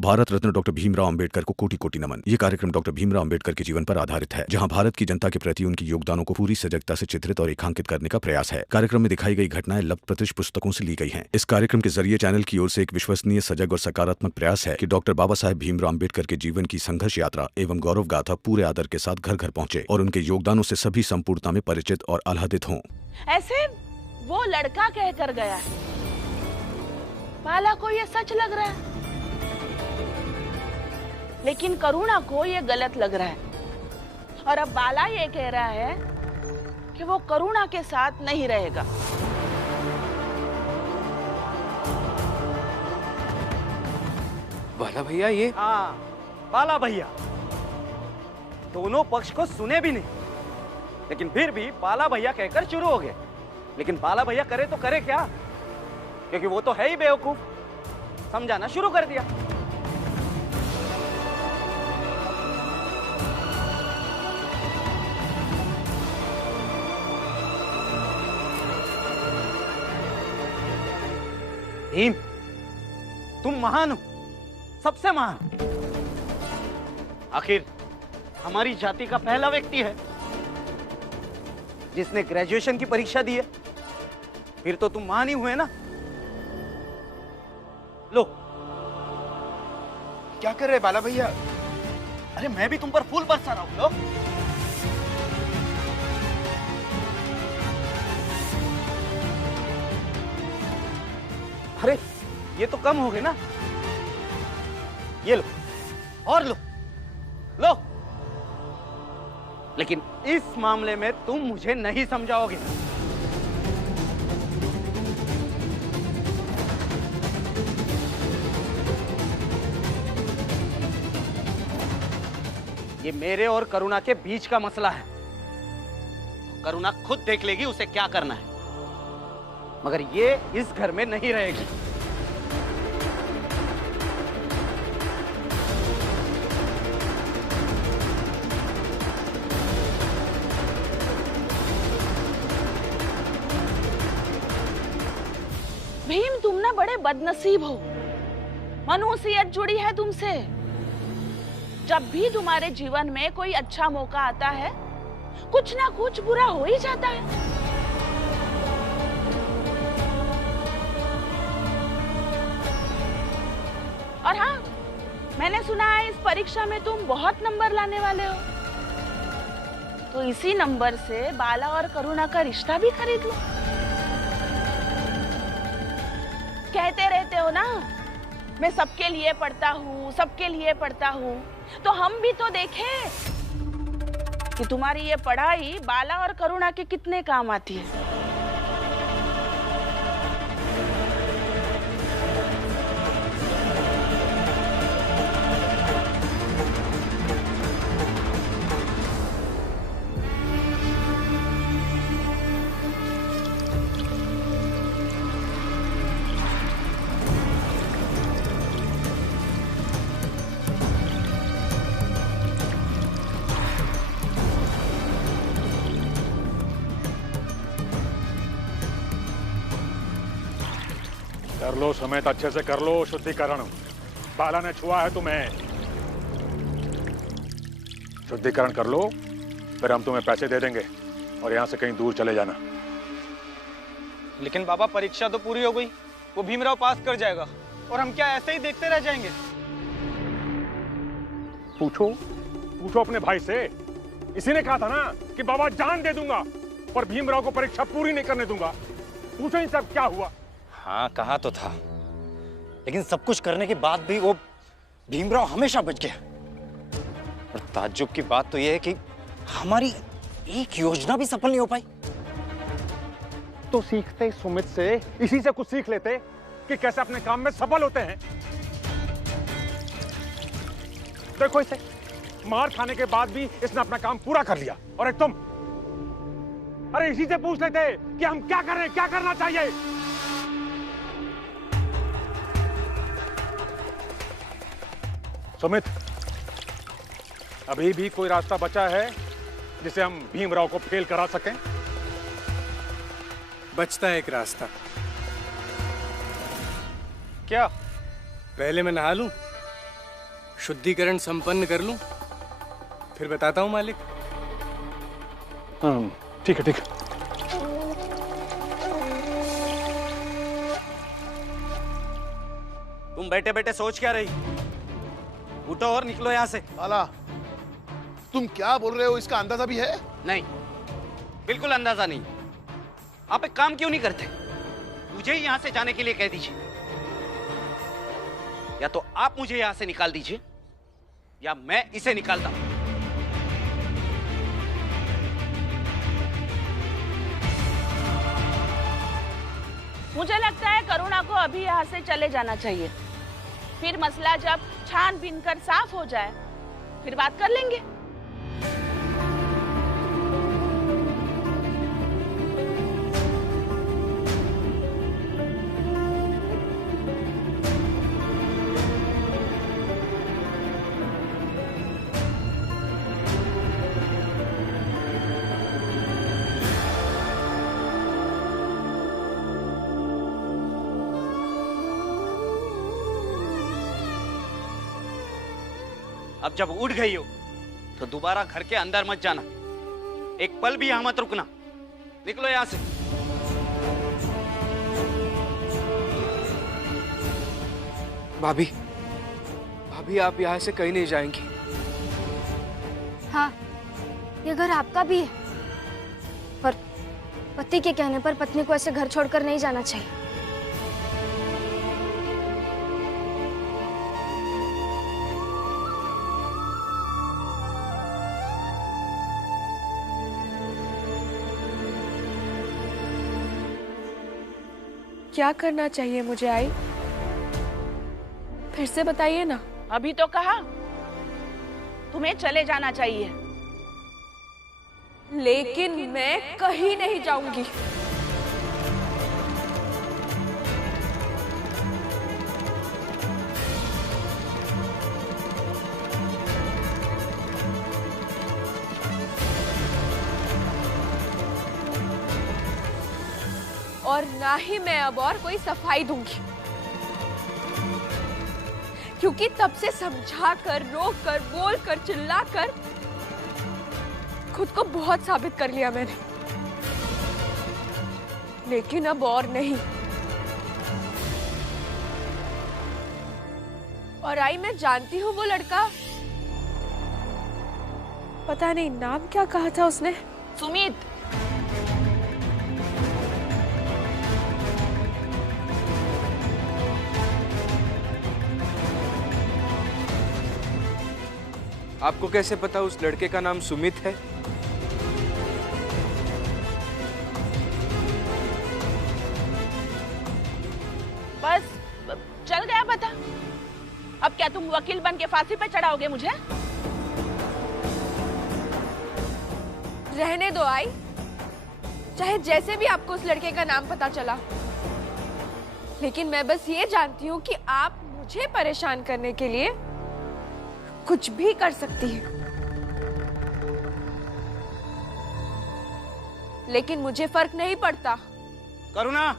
Bharat Ratna doctor Bhimrao Ambedkar को कोटि कोटि नमन। ये कार्यक्रम डॉक्टर भीमराव अंबेडकर के जीवन पर आधारित है, जहां भारत की जनता के प्रति उनके योगदानों को पूरी सजगता से चित्रित और रेखांकित करने का प्रयास है। कार्यक्रम में दिखाई गई घटनाएं लब्ध पुस्तकों से ली गई हैं। इस कार्यक्रम के जरिए चैनल की ओर से एक विश्वसनीय, सजग और सकारात्मक प्रयास है कि डॉक्टर बाबा साहेब भीमराव अंबेडकर के जीवन की संघर्ष यात्रा एवं गौरव गाथा पूरे आदर के साथ घर घर पहुंचे और उनके योगदानों से सभी संपूर्णता में परिचित और आह्लादित हों। ऐसे वो लड़का कहकर गया है, बाला को ये सच लग रहा है, लेकिन करुणा को ये गलत लग रहा है। और अब बाला ये कह रहा है कि वो करुणा के साथ नहीं रहेगा। बाला भैया ये? हाँ, बाला भैया दोनों पक्ष को सुने भी नहीं, लेकिन फिर भी बाला भैया कहकर शुरू हो गए। लेकिन बाला भैया करे तो करे क्या, क्योंकि वो तो है ही बेवकूफ। समझाना शुरू कर दिया। भीम, तुम महान हो, सबसे महान। आखिर हमारी जाति का पहला व्यक्ति है जिसने ग्रेजुएशन की परीक्षा दी है। फिर तो तुम महान ही हुए ना। लो। क्या कर रहे बाला भैया? अरे मैं भी तुम पर फूल बरसा रहा हूं। लो। अरे ये तो कम हो गए ना। ये लो और लो लो। लेकिन इस मामले में तुम मुझे नहीं समझाओगे। ये मेरे और करुणा के बीच का मसला है। करुणा खुद देख लेगी उसे क्या करना है, मगर ये इस घर में नहीं रहेगी। भीम, तुम ना बड़े बदनसीब हो। मनुष्यत जुड़ी है तुमसे। जब भी तुम्हारे जीवन में कोई अच्छा मौका आता है, कुछ ना कुछ बुरा हो ही जाता है। और हाँ, मैंने सुना है इस परीक्षा में तुम बहुत नंबर लाने वाले हो, तो इसी नंबर से बाला और करुणा का रिश्ता भी खरीद लो। कहते रहते हो ना, मैं सबके लिए पढ़ता हूँ, सबके लिए पढ़ता हूँ, तो हम भी तो देखें कि तुम्हारी ये पढ़ाई बाला और करुणा के कितने काम आती है। कर लो समेत, अच्छे से कर लो शुद्धिकरण। बाला ने छुआ है तुम्हें। शुद्धिकरण कर लो, फिर हम तुम्हें पैसे दे देंगे और यहाँ से कहीं दूर चले जाना। लेकिन बाबा, परीक्षा तो पूरी हो गई, वो भीमराव पास कर जाएगा और हम क्या ऐसे ही देखते रह जाएंगे? पूछो पूछो अपने भाई से। इसी ने कहा था ना कि बाबा जान दे दूंगा पर भीमराव को परीक्षा पूरी नहीं करने दूंगा। पूछो इन सब क्या हुआ। हाँ, कहा तो था, लेकिन सब कुछ करने के बाद भी वो भीमराव हमेशा बच गया। और ताज्जुब की बात तो यह है कि हमारी एक योजना भी सफल नहीं हो पाई। तो सीखते सुमित से, इसी से कुछ सीख लेते कि कैसे अपने काम में सफल होते हैं। देखो इसे, मार खाने के बाद भी इसने अपना काम पूरा कर लिया। और एक तुम, अरे इसी से पूछ लेते कि हम क्या कर रहे हैं, क्या करना चाहिए। सुमित, अभी भी कोई रास्ता बचा है जिसे हम भीमराव को फेल करा सकें? बचता है एक रास्ता। क्या? पहले मैं नहा लूं, शुद्धिकरण संपन्न कर लूं, फिर बताता हूं मालिक। ठीक है ठीक है। तुम बैठे बैठे सोच क्या रही? उठो और निकलो यहाँ से। बाला, तुम क्या बोल रहे हो इसका अंदाजा भी है? नहीं, बिल्कुल अंदाजा नहीं। आप एक काम क्यों नहीं करते? मुझे ही यहाँ से जाने के लिए कह दीजिए, या तो आप मुझे यहाँ से निकाल दीजिए या मैं इसे निकालता हूं। मुझे लगता है करुणा को अभी यहाँ से चले जाना चाहिए। फिर मसला जब छानबीन कर साफ हो जाए फिर बात कर लेंगे। अब जब उठ गई हो तो दोबारा घर के अंदर मत जाना, एक पल भी यहां मत रुकना। निकलो यहां से। भाभी, भाभी आप यहाँ से कहीं नहीं जाएंगी। हाँ, ये घर आपका भी है, पर पति के कहने पर पत्नी को ऐसे घर छोड़कर नहीं जाना चाहिए। क्या करना चाहिए मुझे आई? फिर से बताइए ना। अभी तो कहा तुम्हें चले जाना चाहिए। लेकिन मैं कहीं नहीं जाऊंगी। और ना ही मैं अब और कोई सफाई दूंगी, क्योंकि तब से समझा कर, रोक कर, बोल कर, चिल्ला कर खुद को बहुत साबित कर लिया मैंने। लेकिन अब और नहीं। और आई, मैं जानती हूँ वो लड़का, पता नहीं नाम क्या कहा था उसने। सुमित। आपको कैसे पता उस लड़के का नाम सुमित है? बस चल गया पता। अब क्या तुम वकील बन के फांसी पे चढ़ाओगे मुझे? रहने दो आई, चाहे जैसे भी आपको उस लड़के का नाम पता चला, लेकिन मैं बस ये जानती हूँ कि आप मुझे परेशान करने के लिए कुछ भी कर सकती है। लेकिन मुझे फर्क नहीं पड़ता। करुणा,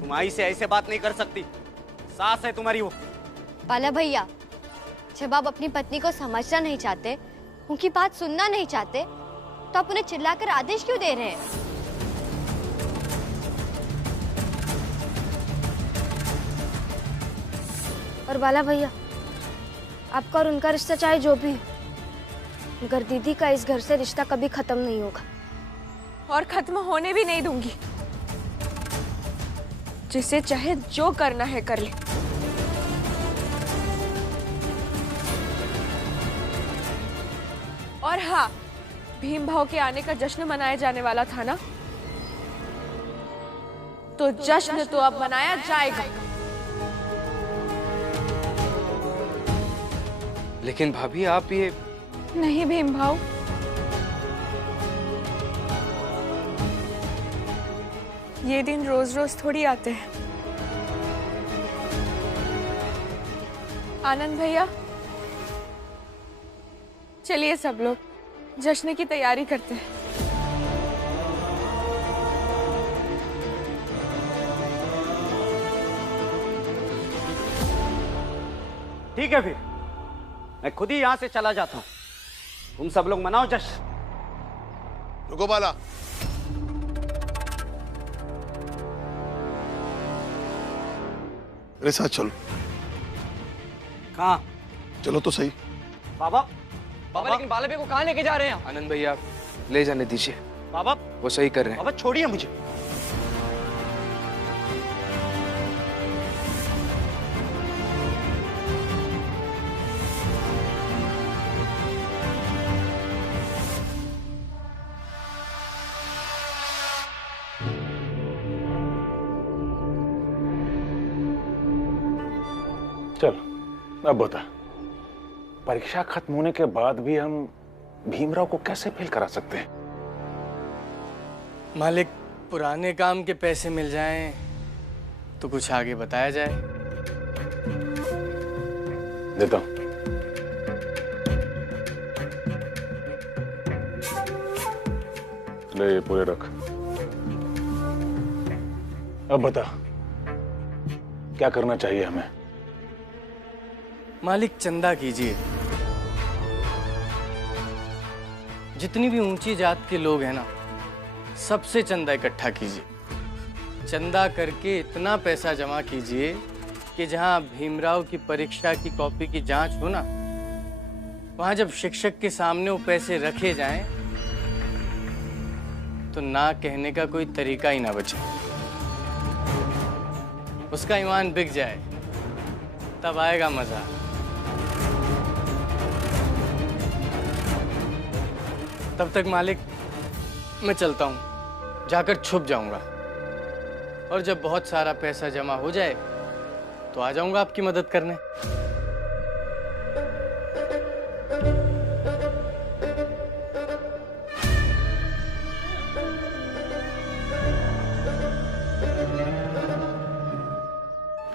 तुम आई से ऐसे बात नहीं कर सकती। सास है तुम्हारी वो। बाला भैया, जब आप अपनी पत्नी को समझना नहीं चाहते, उनकी बात सुनना नहीं चाहते, तो आप उन्हें चिल्लाकर आदेश क्यों दे रहे हैं? और बाला भैया, आपका और उनका रिश्ता चाहे जो भी हो, मगर दीदी का इस घर से रिश्ता कभी खत्म नहीं होगा। और खत्म होने भी नहीं दूंगी। जिसे चाहे जो करना है कर ले। और हाँ, भीम भाव के आने का जश्न मनाया जाने वाला था ना, तो जश्न तो अब मनाया जाएगा। लेकिन भाभी आप ये नहीं भीम भाव, ये दिन रोज रोज थोड़ी आते हैं। आनंद भैया, चलिए सब लोग जश्न की तैयारी करते हैं। ठीक है फिर मैं खुद ही यहां से चला जाता हूं। तुम सब लोग मनाओ जश्न। रुको बाला, मेरे साथ चलो। कहां? चलो तो सही। बाबा बाबा लेकिन बाला भैया को कहाँ लेके जा रहे हैं? आनंद भैया ले जाने दीजिए, बाबा वो सही कर रहे हैं। बाबा छोड़िए मुझे। चल अब बता, परीक्षा खत्म होने के बाद भी हम भीमराव को कैसे फेल करा सकते हैं? मालिक, पुराने काम के पैसे मिल जाएं तो कुछ आगे बताया जाए। देता हूं। ले ये पूरे रख। अब बता क्या करना चाहिए हमें? मालिक, चंदा कीजिए। जितनी भी ऊंची जात के लोग हैं ना, सबसे चंदा इकट्ठा कीजिए। चंदा करके इतना पैसा जमा कीजिए कि जहां भीमराव की परीक्षा की कॉपी की जांच हो ना, वहां जब शिक्षक के सामने वो पैसे रखे जाएं तो ना कहने का कोई तरीका ही ना बचे। उसका ईमान बिक जाए, तब आएगा मजा। तब तक मालिक मैं चलता हूं, जाकर छुप जाऊंगा, और जब बहुत सारा पैसा जमा हो जाए तो आ जाऊंगा आपकी मदद करने।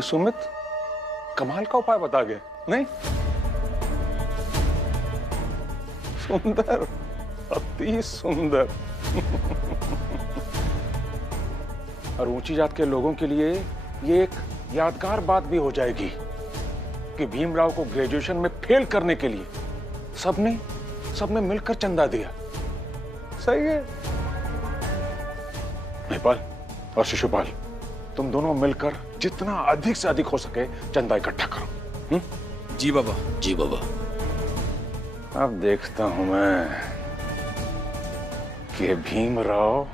सुमित कमाल का उपाय बता गए, नहीं? सुंदर, अति सुंदर। और ऊंची जात के लोगों के लिए ये एक यादगार बात भी हो जाएगी कि भीमराव को ग्रेजुएशन में फेल करने के लिए सबने मिलकर चंदा दिया। सही है। महिपाल और शिशुपाल, तुम दोनों मिलकर जितना अधिक से अधिक हो सके चंदा इकट्ठा करो। जी बाबा। जी बाबा। अब देखता हूं मैं कि भीमराव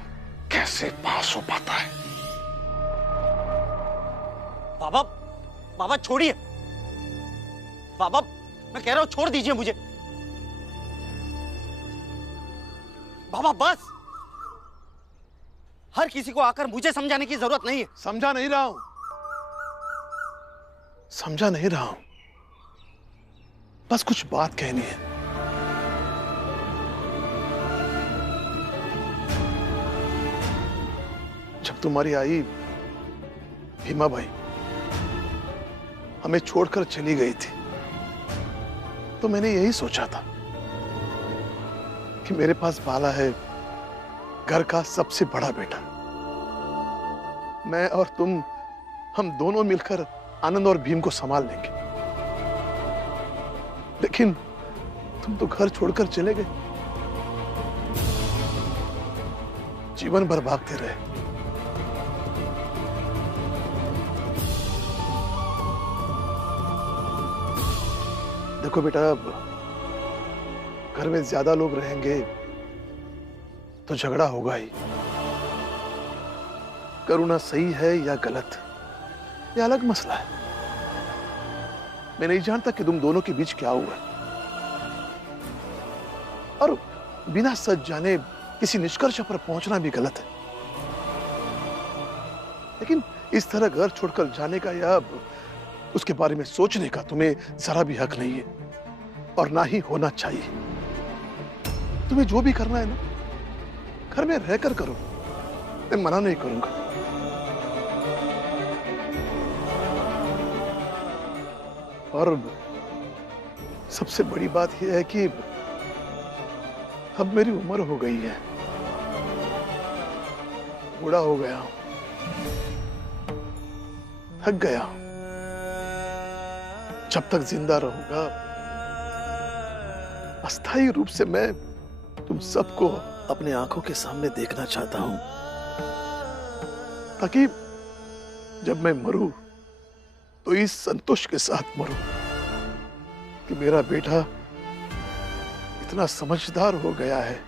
कैसे पास हो पाता है। बाबा, बाबा छोड़िए। बाबा मैं कह रहा हूं छोड़ दीजिए मुझे। बाबा बस, हर किसी को आकर मुझे समझाने की जरूरत नहीं है। समझा नहीं रहा हूं, समझा नहीं रहा हूं, बस कुछ बात कहनी है। जब तुम्हारी आई भीमा भाई हमें छोड़कर चली गई थी, तो मैंने यही सोचा था कि मेरे पास बाला है, घर का सबसे बड़ा बेटा। मैं और तुम, हम दोनों मिलकर आनंद और भीम को संभाल लेंगे। लेकिन तुम तो घर छोड़कर चले गए, जीवन भर भागते रहे। देखो बेटा, घर में ज्यादा लोग रहेंगे तो झगड़ा होगा ही। करुणा सही है या गलत, ये अलग मसला है। मैं नहीं जानता कि तुम दोनों के बीच क्या हुआ, और बिना सच जाने किसी निष्कर्ष पर पहुंचना भी गलत है। लेकिन इस तरह घर छोड़कर जाने का या उसके बारे में सोचने का तुम्हें जरा भी हक नहीं है, और ना ही होना चाहिए। तुम्हें जो भी करना है ना, घर में रहकर करो, मैं मना नहीं करूंगा। और सबसे बड़ी बात यह है कि अब मेरी उम्र हो गई है, बूढ़ा हो गया हूं, थक गया हूं। जब तक जिंदा रहूंगा अस्थायी रूप से मैं तुम सबको अपने आंखों के सामने देखना चाहता हूं, ताकि जब मैं मरूं तो इस संतोष के साथ मरूं कि मेरा बेटा इतना समझदार हो गया है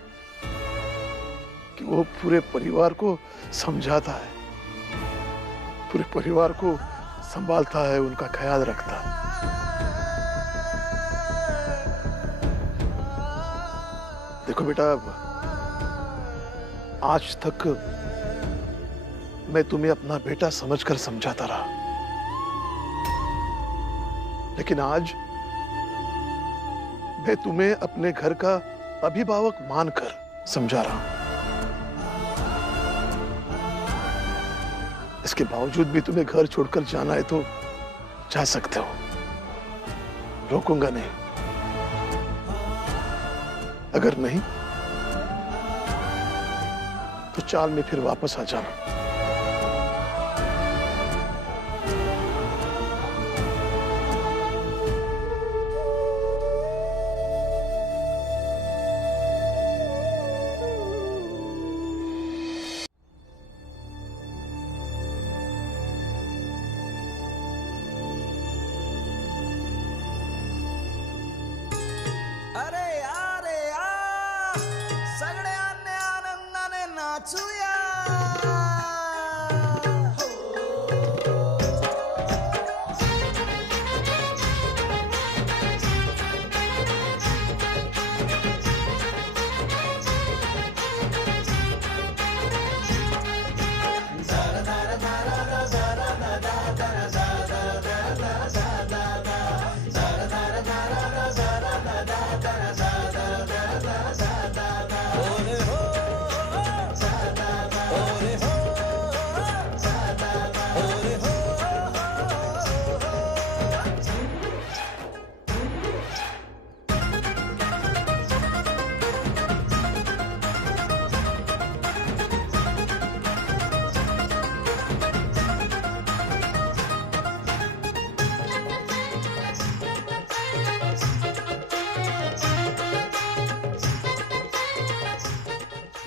कि वो पूरे परिवार को समझाता है, पूरे परिवार को संभालता है, उनका ख्याल रखता है। देखो बेटा, आज तक मैं तुम्हें अपना बेटा समझकर समझाता रहा, लेकिन आज मैं तुम्हें अपने घर का अभिभावक मानकर समझा रहा हूं। इसके बावजूद भी तुम्हें घर छोड़कर जाना है तो जा सकते हो, रोकूंगा नहीं। अगर नहीं तो चाल में फिर वापस आ जाना।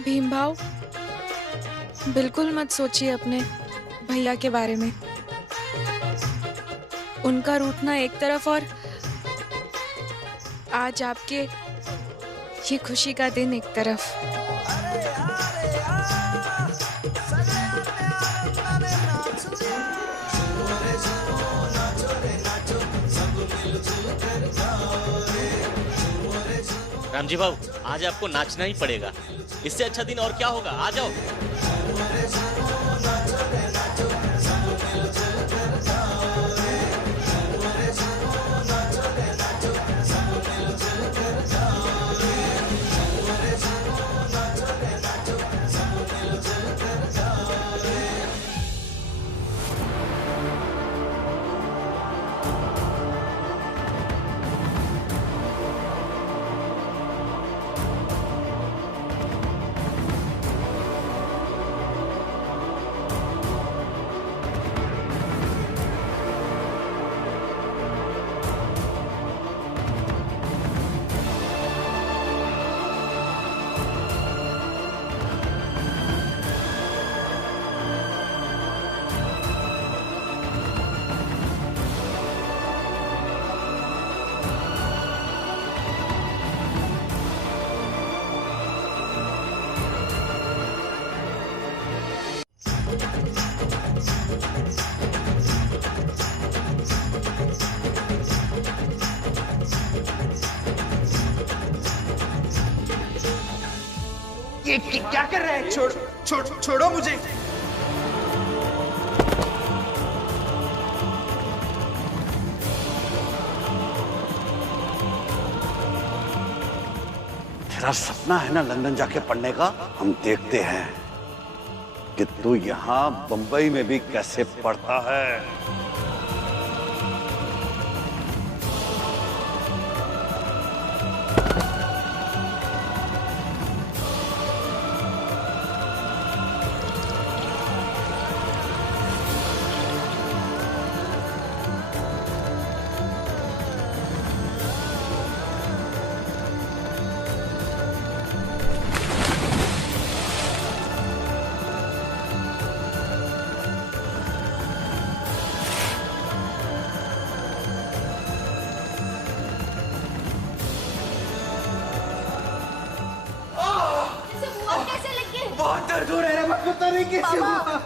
भीम भाव, बिल्कुल मत सोचिए अपने भैया के बारे में। उनका रूठना एक तरफ और आज आपके ये खुशी का दिन एक तरफ। रामजी भाऊ, आज आपको नाचना ही पड़ेगा। इससे अच्छा दिन और क्या होगा? आ जाओ। ये क्या कर रहे हैं? छोड़ो मुझे। तेरा सपना है ना लंदन जाके पढ़ने का? हम देखते हैं कि तू यहाँ बंबई में भी कैसे पढ़ता है। बहुत दर्द हो रहा है रमा, पता नहीं कैसे हुआ।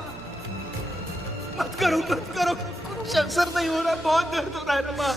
मत करो कुछ असर नहीं हो रहा, बहुत दर्द हो रहा है रमा।